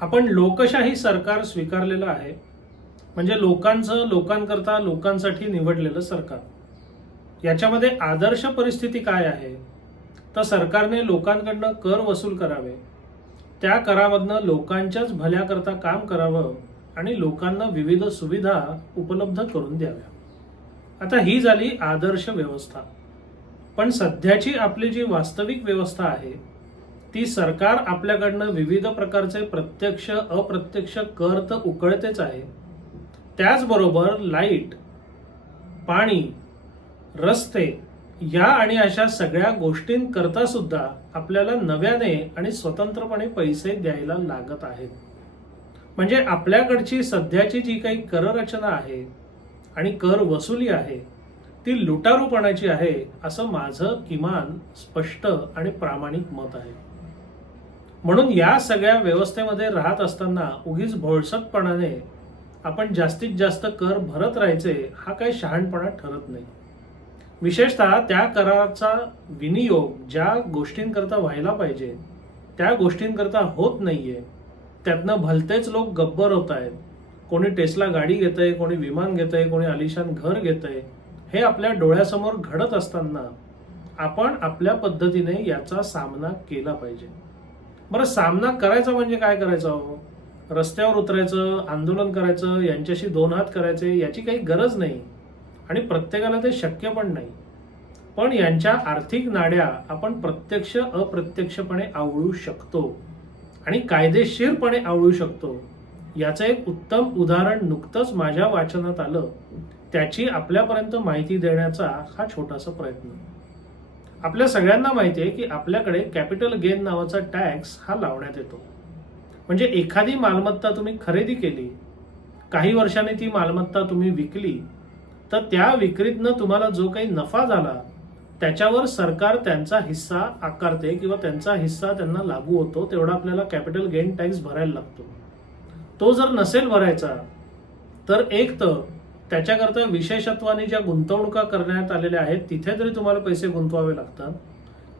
आपण लोकशाही सरकार स्वीकारलेलं आहे. म्हणजे लोकांचं लोकांकरता लोकांसाठी निवडलेलं सरकार. याच्यामध्ये आदर्श परिस्थिती काय आहे? तर सरकारने लोकांकडनं कर वसूल करावे. त्या करामधनं लोकांच्याच भल्याकरता काम करावं आणि लोकांना विविध सुविधा उपलब्ध करून द्याव्या. आता ही झाली आदर्श व्यवस्था. पण सध्याची आपली जी वास्तविक व्यवस्था आहे ती सरकार आपल्याकडनं विविध प्रकारचे प्रत्यक्ष अप्रत्यक्ष कर तर उकळतेच आहे. त्याचबरोबर लाइट पाणी रस्ते या आणि अशा सगळ्या गोष्टींकरता सुद्धा आपल्याला नव्याने आणि स्वतंत्रपणे पैसे द्यायला लागत आहेत. म्हणजे आपल्याकडची सध्याची जी काही कररचना आहे आणि कर वसुली आहे ती लुटारूपणाची आहे असं माझं किमान स्पष्ट आणि प्रामाणिक मत आहे. म्हणून या सगळ्या व्यवस्थेमध्ये राहत असताना उगीच भोळसटपणाने आपण जास्तीत जास्त कर भरत राहायचे हा काही शहाणपणा ठरत नाही. विशेषतः त्या कराचा विनियोग ज्या गोष्टींकरता व्हायला पाहिजे त्या गोष्टींकरता होत नाहीये. त्यातनं भलतेच लोक गब्बर होत आहेत. कोणी टेस्ला गाडी घेत आहे कोणी विमान घेत आहे कोणी आलिशान घर घेत आहे हे आपल्या डोळ्यासमोर घडत असताना आपण आपल्या पद्धतीने याचा सामना केला पाहिजे. बरं सामना करायचा म्हणजे काय करायचं? हो रस्त्यावर उतरायचं आंदोलन करायचं यांच्याशी दोन हात करायचे याची काही गरज नाही. आणि प्रत्येकाला ते शक्य पण नाही. पण यांच्या आर्थिक नाड्या आपण प्रत्यक्ष अप्रत्यक्षपणे आवळू शकतो. आणि कायदेशीरपणे आवळू शकतो. याचं एक उत्तम उदाहरण नुकतंच माझ्या वाचनात आलं. त्याची आपल्यापर्यंत माहिती देण्याचा हा छोटासा प्रयत्न. आपल्या सगळ्यांना माहिती आहे की आपल्याकडे कॅपिटल गेन नावाचा टॅक्स हा लावण्यात येतो. म्हणजे एखादी मालमत्ता तुम्ही खरेदी केली काही वर्षांनी ती मालमत्ता तुम्ही विकली तर त्या विक्रीतनं तुम्हाला जो काही नफा झाला त्याच्यावर सरकार त्यांचा हिस्सा आकारते किंवा त्यांचा हिस्सा त्यांना लागू होतो तेवढा आपल्याला कॅपिटल गेन टॅक्स भरायला लागतो. तो जर नसेल भरायचा तर एक तर त्याच्याकरता विशेषत्वाने ज्या गुंतवणुका करण्यात आलेल्या आहेत तिथे तरी तुम्हाला पैसे गुंतवावे लागतात.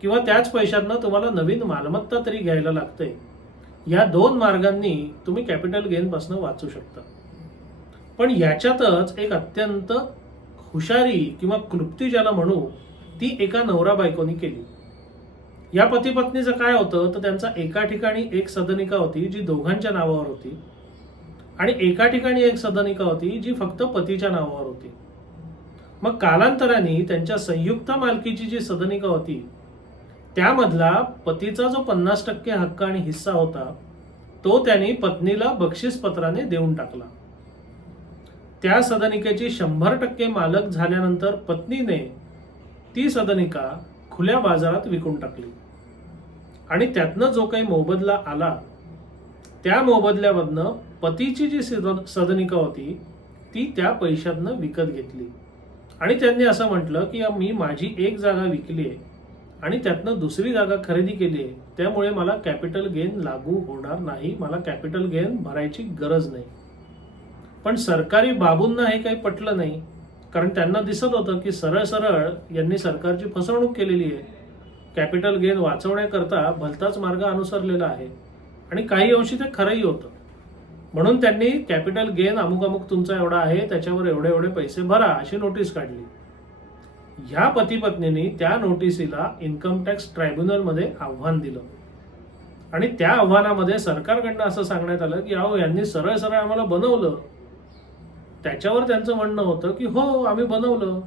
किंवा त्याच पैशांना तुम्हाला नवीन मालमत्ता तरी घ्यायला लागते. या दोन मार्गांनी तुम्ही कॅपिटल गेनपासून वाचू शकता. पण याच्यातच एक अत्यंत हुशारी किंवा क्लुप्ती ज्याला म्हणू ती एका नवरा बायकोनी केली. या पती पत्नीचं काय होतं तर त्यांचा एका ठिकाणी एक सदनिका होती जी दोघांच्या नावावर होती. आणि एका ठिकाणी एक सदनिका होती जी फक्त पतीच्या नावावर होती. मग कालांतराने त्यांच्या संयुक्त मालकीची जी सदनिका होती त्यामधला पतीचा जो पन्नास टक्के हक्क आणि हिस्सा होता तो त्यांनी पत्नीला बक्षीस पत्राने देऊन टाकला. त्या सदनिकेची शंभर टक्के मालक झाल्यानंतर पत्नीने ती सदनिका खुल्या बाजारात विकून टाकली. आणि त्यातनं जो काही मोबदला आला त्या मोबदल्यामधनं पतीची जी सदन सदनिका होती ती त्या पैशातनं विकत घेतली. आणि त्यांनी असं म्हटलं की मी माझी एक जागा विकली आहे आणि त्यातनं दुसरी जागा खरेदी केली आहे. त्यामुळे मला कॅपिटल गेन लागू होणार नाही. मला कॅपिटल गेन भरायची गरज नाही. पण सरकारी बाबूंना हे काही पटलं नाही. कारण त्यांना दिसत होतं की सरळ सरळ यांनी सरकारची फसवणूक केलेली आहे. कॅपिटल गेन वाचवण्याकरता भलताच मार्ग अनुसरलेला आहे. आणि काही अंशी ते खरंही होतं. म्हणून त्यांनी कॅपिटल गेन अमुक अमुक तुमचा एवढा आहे त्याच्यावर एवढे एवढे पैसे भरा अशी नोटीस काढली. ह्या पतीपत्नींनी त्या नोटिसीला इन्कम टॅक्स ट्रायब्युनलमध्ये आव्हान दिलं. आणि त्या आव्हानामध्ये सरकारकडनं असं सांगण्यात आलं की अहो यांनी सरळ सरळ आम्हाला बनवलं. त्याच्यावर त्यांचं म्हणणं होतं की हो आम्ही बनवलं.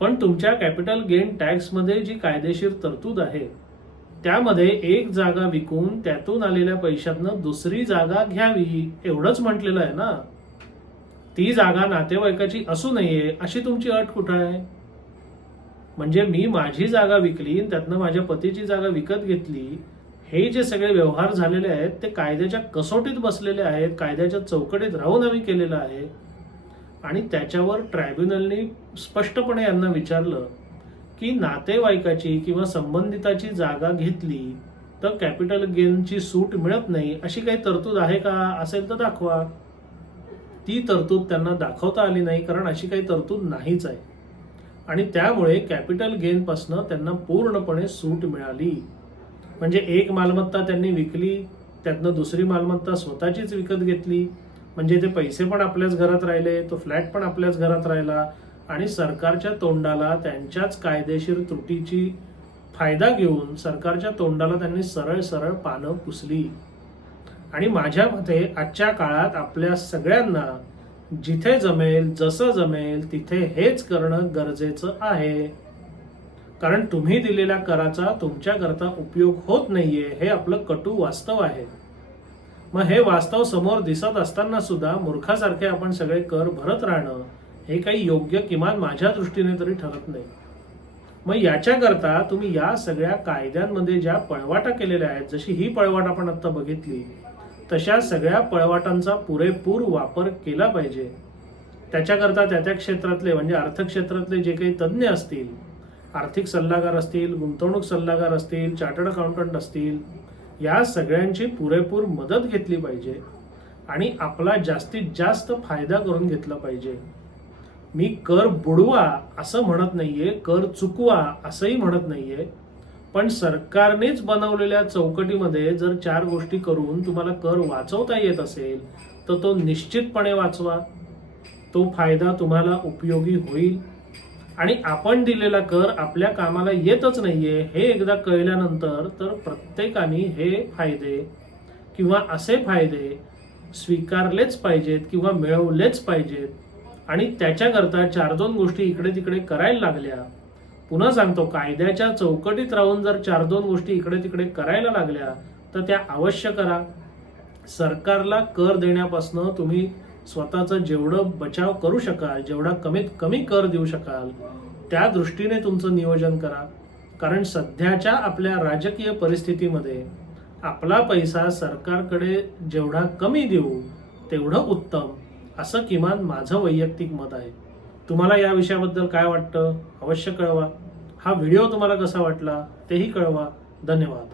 पण तुमच्या कॅपिटल गेन टॅक्समध्ये जी कायदेशीर तरतूद आहे त्यामध्ये एक जागा विकून त्यातून आलेल्या पैशातनं दुसरी जागा घ्यावी एवढंच म्हटलेलं आहे ना? ती जागा नातेवाईकाची असू नये अशी तुमची अट कुठं आहे? म्हणजे मी माझी जागा विकली आणि त्यातनं माझ्या पतीची जागा विकत घेतली हे जे सगळे व्यवहार झालेले आहेत ते कायद्याच्या कसोटीत बसलेले आहेत कायद्याच्या चौकटीत राहून आम्ही केलेलं आहे. आणि त्याच्यावर ट्रायब्युनलनी स्पष्टपणे यांना विचारलं की नातेवाईकाची किंवा संबंधिताची जागा घेतली तर कॅपिटल गेनची सूट मिळत नाही अशी काही तरतूद आहे का? असेल तर दाखवा. ती तरतूद त्यांना दाखवता आली नाही कारण अशी काही तरतूद नाहीच आहे. आणि त्यामुळे कॅपिटल गेनपासनं त्यांना पूर्णपणे सूट मिळाली. म्हणजे एक मालमत्ता त्यांनी विकली त्यातनं दुसरी मालमत्ता स्वतःचीच विकत घेतली. म्हणजे ते पैसे पण आपल्याच घरात राहिले तो फ्लॅट पण आपल्याच घरात राहिला. आणि सरकारच्या तोंडाला त्यांच्याच कायदेशीर त्रुटीची फायदा घेऊन सरकारच्या तोंडाला त्यांनी सरळ सरळ पानं पुसली. आणि माझ्या मते आजच्या काळात आपल्या सगळ्यांना जिथे जमेल जसं जमेल तिथे हेच करणं गरजेचं आहे. कारण तुम्ही दिलेल्या कराचा तुमच्याकरता उपयोग होत नाहीये हे आपलं कटू वास्तव आहे. मग हे वास्तव समोर दिसत असताना सुद्धा मूर्खासारखे आपण सगळे कर भरत राहणं हे काही योग्य किमान माझ्या दृष्टीने तरी ठरत नाही. मग याच्याकरता तुम्ही या सगळ्या कायद्यांमध्ये ज्या पळवाटा केलेल्या आहेत जशी ही पळवाट आपण आत्ता बघितली तशा सगळ्या पळवाटांचा पुरेपूर वापर केला पाहिजे. त्याच्याकरता त्या त्या क्षेत्रातले म्हणजे अर्थ क्षेत्रातले जे काही तज्ज्ञ असतील आर्थिक सल्लागार असतील गुंतवणूक सल्लागार असतील चार्टर्ड अकाउंटंट असतील या सगळ्यांची पुरेपूर मदत घेतली पाहिजे आणि आपला जास्तीत जास्त फायदा करून घेतला पाहिजे. मी कर बुडवा असं म्हणत नाहीये कर चुकवा असंही म्हणत नाहीये. पण सरकारनेच बनवलेल्या चौकटीमध्ये जर चार गोष्टी करून तुम्हाला कर वाचवता येत असेल तर तो निश्चितपणे वाचवा. तो फायदा तुम्हाला उपयोगी होईल. आणि आपण दिलेला कर आपल्या कामाला येतच नाहीये हे एकदा कळल्यानंतर तर प्रत्येकाने हे फायदे किंवा असे फायदे स्वीकारलेच पाहिजेत किंवा मिळवलेच पाहिजेत. आणि त्याच्याकरता चार दोन गोष्टी इकडे तिकडे करायला लागल्या. पुन्हा सांगतो कायद्याच्या चौकटीत राहून जर चार दोन गोष्टी इकडे तिकडे करायला लागल्या तर त्या अवश्य करा. सरकारला कर देण्यापासून तुम्ही स्वतःचं जेवढं बचाव करू शकाल जेवढा कमीत कमी कर देऊ शकाल त्या दृष्टीने तुमचं नियोजन करा. कारण सध्याच्या आपल्या राजकीय परिस्थितीमध्ये आपला पैसा सरकारकडे जेवढा कमी देऊ तेवढं उत्तम. असं किमान माझं वैयक्तिक मत आहे. तुम्हाला या विषयाबद्दल काय वाटतं? अवश्य कळवा. हा व्हिडिओ तुम्हाला कसा वाटला तेही कळवा. धन्यवाद.